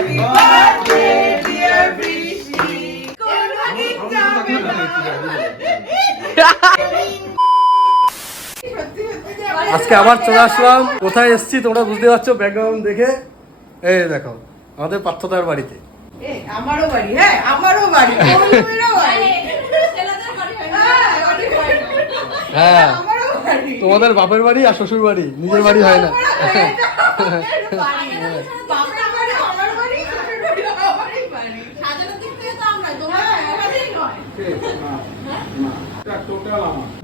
Happy birthday, dear Brishi. আজকে আবার চলে আসলাম। কোথায় এসেছি তোমরা বুঝতে পারছো ব্যাকগ্রাউন্ড দেখে। এই দেখো আমাদের পার্থদার বাড়িতে। আমারও বাড়ি, হ্যাঁ আমারও বাড়ি, হ্যাঁ তোমাদের বাপের বাড়ি আর শ্বশুর বাড়ি, নিজের বাড়ি হয় না।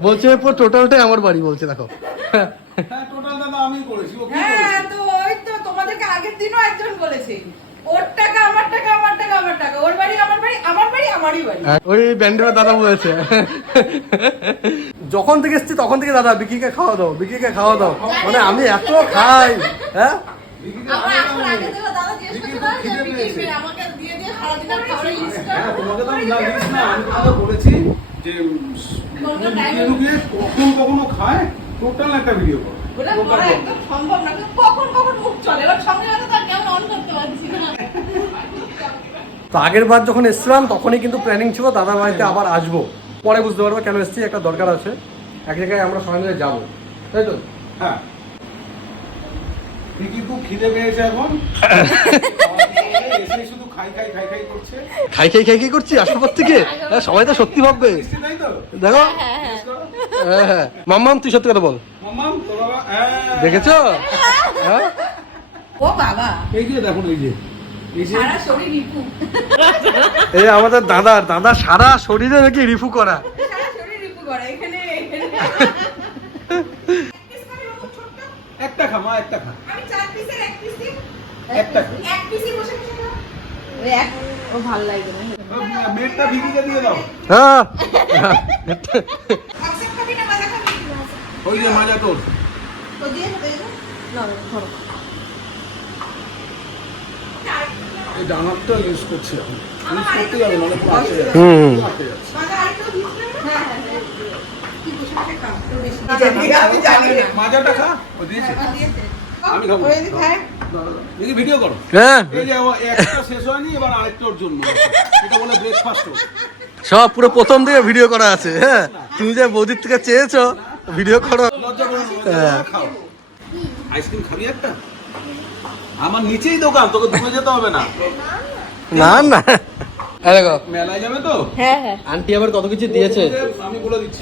বলছে টোটালটাই আমার বাড়ি বলছে। দেখো হ্যাঁ তো ওই তো তোমাদেরকে আগের দিনও একজন বলেছে ওর টাকা আমার টাকা, আমার টাকা আমার টাকা, ওর বাড়ি আমার বাড়ি, আমার বাড়ি আমারই বাড়ি। ওই ব্যান্ডের দাদা বলেছে যখন থেকে এসছি তখন থেকে দাদা বিকিকে খাওয়া দাও, বিকিকে খাওয়া দাও, মানে আমি এত খাই। হ্যাঁ বলেছি যে কখনো খায় টোটাল একটা ভিডিও করো। তো আগের বার যখন এসছিলাম তখনই কিন্তু প্ল্যানিং ছিল দাদার বাড়িতে আবার আসবো। পরে বুঝতে পারবো কেন এসছি, একটা দরকার আছে, এক জায়গায় আমরা সবাই মিলে যাবো, তাই তো? হ্যাঁ খুব খিদে পেয়েছে এখন, শুধু খাই খাই খাই খাই করছে। খাই খাই খাই খাই করছি আসার পর থেকে। সবাই তো সত্যি ভাববে, দেখো। হ্যাঁ মাম্মাম তুই সত্যি কথা বল। দেখেছো? ও বাবা এই যে দেখুন, এই যে সারা শরীর রিপু, এই আমাদের দাদা সারা শরীরে নাকি রিফু করা। সারা শরীর রিপু করে এখানে। একটা খা মা, একটা খা। আমি 4 পিসের 1 পিস দিই, একটা এক পিসই বসে বসে খাও। এক ও ভালো লাগে না, মেটটা ভিডিকে দিয়ে দাও। হ্যাঁ অক্সিজেন খাবি না মাজা খাবি? ওই যে মাজা তোর তো দিয়ে দে না ধরো। এই ডানারটা ইউজ করছি এখন, ইউজ করতে যাবে না, পুরো আসে যাবে। মাজা আরেকটু দিস না? হ্যাঁ হ্যাঁ কি বসে বসে খাও তো বেশি আমি জানি না। মাজাটা খা, ও দিয়েছে। আমি খাবো। ওই যে খায় দেখি ভিডিও করো। হ্যাঁ এই যে একটা শেষ হয়নি, এবার আরেকটার জন্য এটা বলে ব্রেকফাস্ট। সব পুরো প্রথম থেকে ভিডিও করা আছে। হ্যাঁ তুমি যে বৌদির থেকে চেয়েছো ভিডিও করো। লজ্জা করো না, খাও। আইসক্রিম খাবি একটা? আমার নিচেই দোকান, তোকে দূরে যেতে হবে না। না না দেখো মেলায় যাবে তো? হ্যাঁ হ্যাঁ আন্টি আবার কত কিছু দিয়েছে। আমি বলে দিচ্ছি,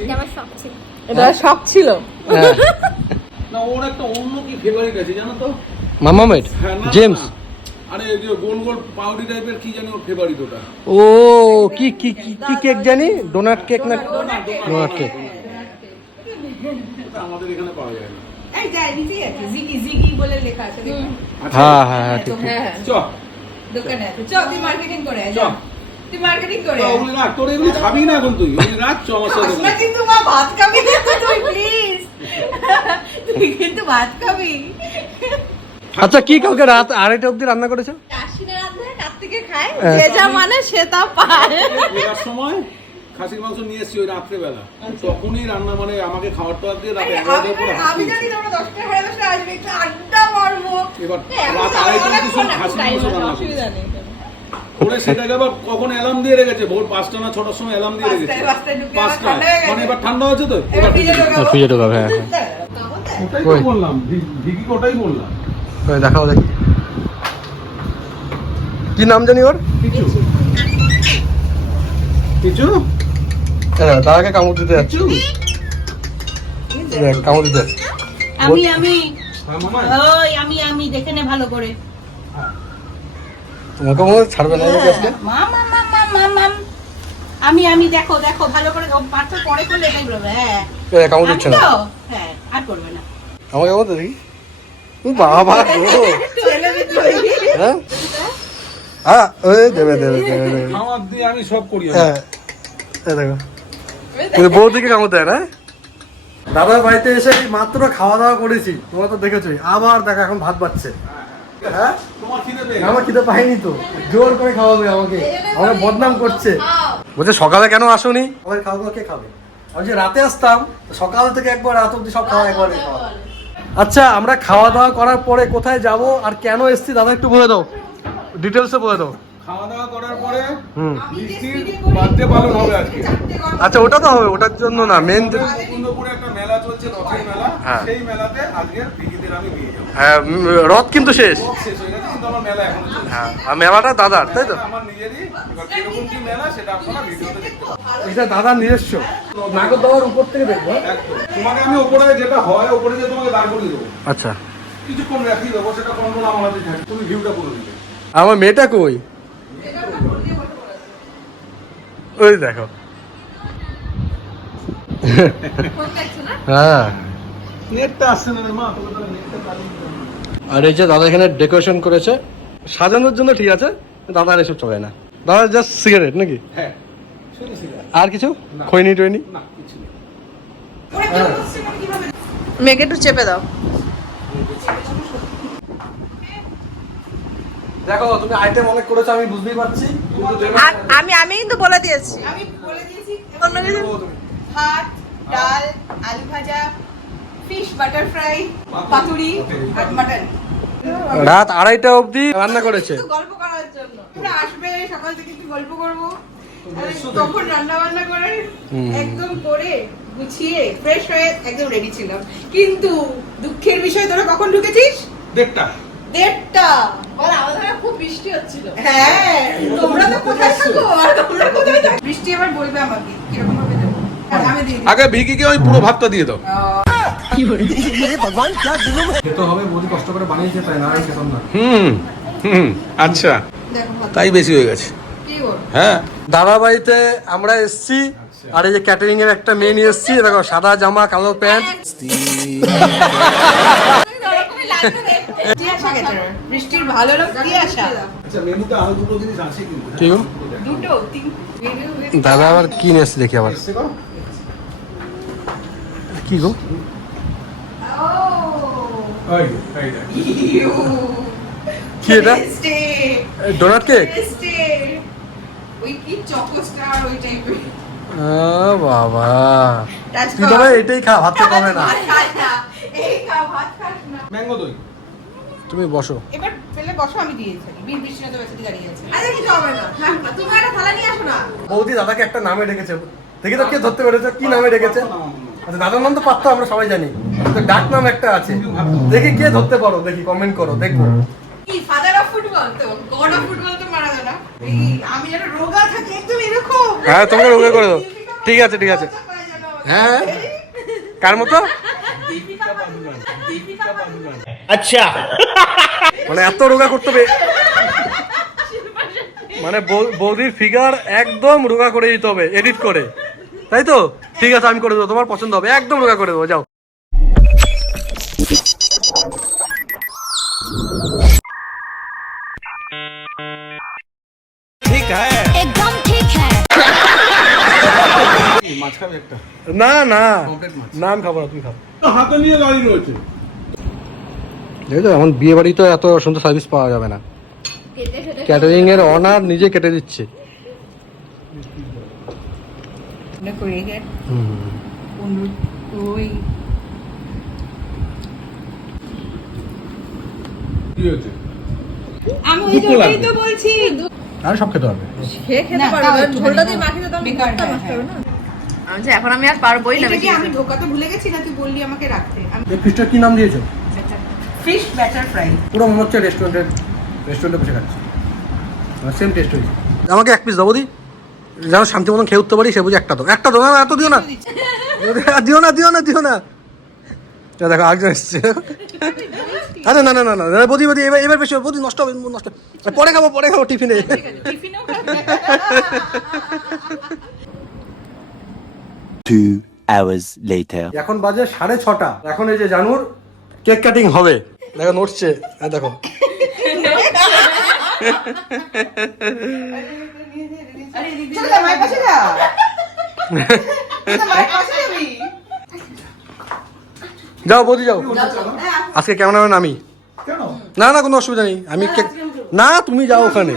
এটা শখ ছিল। না ওর একটা অন্য কি ফেভারিট আছে জানো তো? মামামেট হ্যাঁ, না, জেমস। না। আরে এই যে গোল গোল পাউডি টাইপের কি জানি ওর ফেভারিট ওটা। ও কি কি কি কেক জানি, ডোনাট কেক না? ডোনাট কেক ওটা আমাদের এখানে পাওয়া যায় না। এই যাই নিচেই আছে, জিগি জিগি বলে লেখা আছে দেখুন। আচ্ছা, হ্যাঁ হ্যাঁ ঠিক ঠিক। হ্যাঁ চ দোকানে আছে, চ তুই মার্কেটিং করে আয়, চ। যা তুই মার্কেটিং করে তো আয়। ওগুলি রাখ, তোর এগুলি খাবি না এখন, তুই ওগুলি রাখ, চ আমার সাথে না দোকানে। কিন্তু মা ভাত খাবি না তো তুই প্লিজ, তুই কিন্তু ভাত খাবি। আচ্ছা কি কালকে রাত 2:30 অবধি রান্না করেছো? আশ্বিনের রাতে রাত থেকে খায়, হ্যাঁ। যে যা মানে সে তা পায়। এবার সময় খাসির মাংস নিয়ে এসছি ওই রাত্রেবেলা, তখনই রান্না মানে আমাকে খাওয়ার টাওয়ার দিয়ে রাত 11টার পর আমি জানি তোমরা 10টা সাড়ে 10টা আসবে, একটু আড্ডা মারবো। এবার এখন রাত তো 2:30 কিছু অনেকক্ষণ খাসির time মাংস আছে, রান্না অসুবিধা নেই। করে সেটাকে আবার কখন অ্যালার্ম দিয়ে রেখেছে, ভোর 5টা না 6টার সময় অ্যালার্ম দিয়ে রেখেছে। 5টায় ঢুকে আবার 5টায় ঠান্ডা হয়ে গেছে। মানে এবার ঠান্ডা হয়েছে তো, এবার ফ্রিজে ঢোকাবো। ফ্রিজে ঢোকাবে, হ্যাঁ হ্যাঁ। ওটাই কই? তো বললাম, ভিকি ওটাই বললাম। ওই দেখাও দেখি কি নাম জানি ওর। কিছু কিছু হ্যাঁ দাদাকে কামড় দিতে যাচ্ছে, কিছু দেখ কামড় দিতে যাচ্ছে। আমি হ্যাঁ মামা, ওই আমি দেখে নে ভালো করে। তোমাকে মনে হয় ছাড়বে না এদিকে আজকে। আমি দেখো ভালো করে পাঁচটা পরে করলে এটাই বলবে। হ্যাঁ কামড় দিচ্ছে না, হ্যাঁ আর করবে না। আমাকে কামড় দেখি। বাবা গো, হ্যাঁ হ্যাঁ ওই দেবে দেবে দেবে দেবে। খাওয়ার দিয়ে আমি সব করি আমি। হ্যাঁ এই দেখো বৌদিকে কামড় দেয় না। দাদার বাড়িতে এসে মাত্র খাওয়া দাওয়া করেছি, তোমরা তো দেখেছোই। আবার দেখো এখন ভাত বাড়ছে। হ্যাঁ তোমার খিদে পেয়ে আমার খিদে পাইনি তো, জোর করে খাওয়াবে আমাকে বদনাম করছে। বলছে সকালে কেন আসোনি, আমার খাওয়া দাওয়া কে খাবে? আমি যে রাতে আসতাম সকাল থেকে একবার রাত অব্দি সব খাওয়া একবারে খাওয়া। আচ্ছা আমরা খাওয়া দাওয়া করার পরে কোথায় যাব আর কেন এসছি দাদা একটু বলে দাও। ডিটেলসে বলে দাও। খাওয়া দাওয়া করার পরে আমি যে বৃষ্টির speed এ করি, বার্থডে পালন হবে আজকে। আচ্ছা ওটা তো হবে, ওটার জন্য না, মেন মুকুন্দপুরে একটা মেলা চলছে, রথের মেলা। হ্যাঁ। সেই মেলাতে আজকে দিদিদের আমি নিয়ে যাবো। রথ কিন্তু শেষ। সব শেষ হয়ে গেছে, কিন্তু আমার মেলা এখনো চলছে। হ্যাঁ, আর মেলাটা দাদার, তাই তো? আমার নিজেরই। এবার কিরকম কি মেলা সেটা আপনারা ভিডিওতে দেখতে পাবেন। এটা দাদার নিজস্ব নাগর দেওয়ার উপর থেকে দেখবো। একদম। তোমাকে আমি ওপরে যেটা হয় ওপরে যে তোমাকে দাঁড় করিয়ে দেবো, আচ্ছা, কিছুক্ষণ রাখি দেবো, সেটা কন্ট্রোল আমার হাতে থাকে। তুমি ভিউটা করে দিবে। আমার মেয়েটা কই? ওই দেখো। হ্যাঁ, নেটটা আসছে না রে মা, তোকে তাহলে নেটটা চালিয়ে দিতে হবে। আর এই যে দাদা এখানে ডেকোরেশন করেছে, সাজানোর জন্য ঠিক আছে, দাদার এসব চলে না। দাদা জাস্ট সিগারেট নাকি? হ্যাঁ, শুনি সিগা। আর কিছু খৈনি টইনি? না, কিছু নেই। ওরা কেউ বুঝছে না কিভাবে। মেঘে একটু চেপে দাও। দেখো তুমি আইটেম অনেক করেছো, আমি বুঝতেই পারছি, কিন্তু দেবে আমি কিন্তু বলে দিয়েছি। আমি বলে দিয়েছি অন্য কিছু। ভাত, ডাল, আলু ভাজা, ফিশ বাটার ফ্রাই, পাতুরি আর মাটন। রাত 2:30টা অবধি রান্না করেছে। একটু গল্প করার জন্য। তোমরা আসবে, সকাল থেকে একটু গল্প করব। তখন রান্না বান্না করে একদম করে গুছিয়ে ফ্রেশ হয়ে একদম রেডি ছিলাম। কিন্তু দুঃখের বিষয়, তোরা কখন ঢুকেছিস? 1:30। বল আমাদের এখানে খুব বৃষ্টি হচ্ছিল। হ্যাঁ, তোমরা তো কোথায় থাকো আর তোমরা কোথায় থাকো? বৃষ্টি আবার বলবে আমাকে কিরকম ভাবে দেবো। আমি দিয়ে দিই। আগে ভিকিকে ওই পুরো ভাতটা দিয়ে দাও। খেতে হবে, বৌদি কষ্ট করে বানিয়েছে, তাই না খেতাম না। আচ্ছা, দেখো ভাত। তাই বেশি হয়ে গেছে। কি গো? হ্যাঁ, দাদা বাড়িতে আমরা এসছি, আর এই যে ক্যাটারিং এর একটা মেয়ে নিয়ে এসছি, দেখো সাদা জামা কালো প্যান্ট। তিয়াশা caterer। বৃষ্টির ভালো লোক তিয়াশা। আচ্ছা মেনুতে আরো দুটো জিনিস আছে কিন্তু। কি গো? দুটো তিন দাদা আবার কি নিয়ে এসছে দেখি আবার। এসছে গো? কি গো? এই যে, এই দেখ। কি এটা? Donut cake? ওই কি চকো স্টার ওই টাইপের। বাবা, তুই তো ভাই এটাই খা, ভাত তো কমে না। ভাত খাস না। এই খা, ভাত খাস না। ম্যাঙ্গো দই। তুমি বসো। এবার পেলে বসো, আমি দিয়েছি। বৃষ্টি তো বেশি দাঁড়িয়ে আছে। আরে কিছু হবে না, থাক না, তুমি একটা থালা নিয়ে আসো না। বৌদি দাদাকে একটা নামে ডেকেছে, দেখি তো কে ধরতে পেরেছে, কি নামে ডেকেছে? আচ্ছা দাদার নাম তো পারতো, আমরা সবাই জানি, তো ডাক নাম একটা আছে, দেখি কে ধরতে পারো, দেখি কমেন্ট করো, দেখবো। কি ফাদার অফ ফুটবল তো, গড অফ ফুটবল তো মারাদোনা। এই আমি যেন রোগা থাকি একদম এরকম। হ্যাঁ তোমাকে রোগে করে দেবো। ঠিক আছে ঠিক আছে। হ্যাঁ, কার মতো? আচ্ছা, মানে এত রোগা করতে হবে, মানে বৌদির ফিগার একদম রোগা করে দিতে হবে এডিট করে, তাই তো? ঠিক আছে আমি করে দেবো, তোমার পছন্দ হবে, একদম রোগা করে দেবো, যাও। ঠিক আছে। एकदम ठीक है। মাছ খাবে একটা? না না পকেট মাছ। না, আমি খাবো না, তুমি খাবো। হাতে নিয়ে দাঁড়িয়ে রয়েছে। দেখো এখন বিয়ে বাড়ি তো এত সুন্দর সার্ভিস পাওয়া যাবে না, ক্যাটারিং এর অনার নিজে কেটে দিচ্ছে। কি হয়েছে? আমি ওই জন্যই তো বলছি। আর সব খেতে হবে। খেয়ে খেতে না, পারবে তাও না, একটু ঝোলটা খানি দিয়ে মাখিয়ে তো আমি বেকার, ভাতটা হ্যাঁ, নষ্ট হবে হ্যাঁ। না। আমি যে এখন আমি আর পারবোই না এটা কি বেশি আমি কিছু। ঢোকাতে ভুলে গেছি না, তুই বললি আমাকে রাখতে। এই ফিশটার কি নাম দিয়েছো? Fish batter fry. পুরো মনে হচ্ছে রেস্টুরেন্টে বসে খাচ্ছি, সেম টেস্ট হয়েছে। আমাকে এক পিস দাও দি, যেন শান্তি মতন খেয়ে উঠতে পারি, সে বুঝে একটা দাও, একটা দাও, না এত দিও না, দিও না দিও না দিও না। দেখো আরেকজন এসছে। আরে না না না না, বদি বদি এবার এবার বেশি বদি নষ্ট হবে, নষ্ট হবে। পরে খাবো টিফিনে। টিফিনেও 2 hours later. এখন বাজে 6:30। এখন এই যে জানুর কেক কাটিং হবে, দেখো নড়ছে, দেখো। চল যা, মায়ের পাশে যা। মায়ের পাশে যাবি। যাও বৌদি যাও, আজকে কেমন হবে আমি? কেন? না না কোনো অসুবিধা নেই, আমি কেক, না তুমি যাও ওখানে।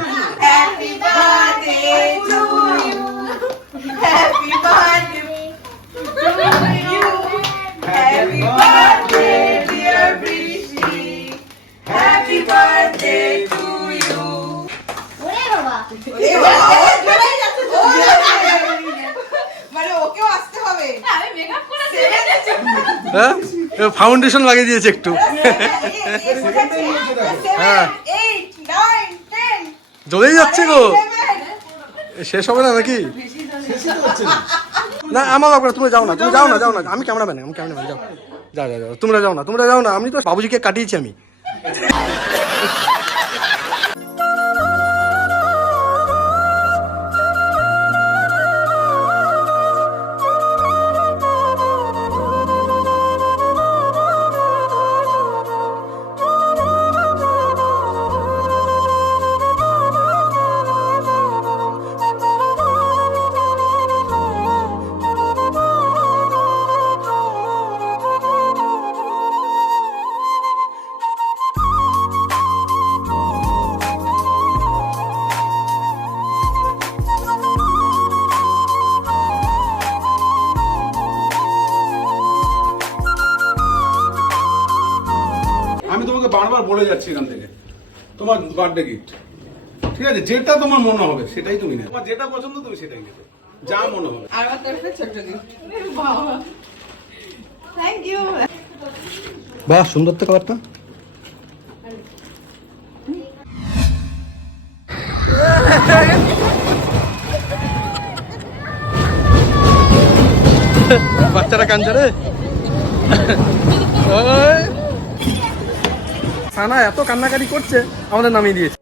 Happy birthday to you. Happy birthday to you. Happy birthday dear Brishi. Happy birthday to you. হ্যাঁ ফাউন্ডেশন লাগিয়ে দিয়েছে একটু হ্যাঁ জ্বলেই যাচ্ছে গো শেষ হবে না নাকি না আমার ব্যাপারে তুমি যাও না আমি ক্যামেরাম্যান যাও তোমরা যাও না আমি তো বাবুজিকে কাটিয়েছি আমি আমি তোমাকে বারবার বলে যাচ্ছি এখান থেকে তোমার বার্থডে গিফট ঠিক আছে যেটা তোমার মনে হবে সেটাই তুমি নেবে তোমার যেটা পছন্দ তুমি সেটাই নেবে যা মনে হবে আর আমার তরফে ছোট্ট gift। বাবা থ্যাংক ইউ। বাহ সুন্দর তো কালারটা বাচ্চারা কাঁদছে রে সানা এত কান্নাকাটি করছে আমাদের নামিয়ে দিয়েছে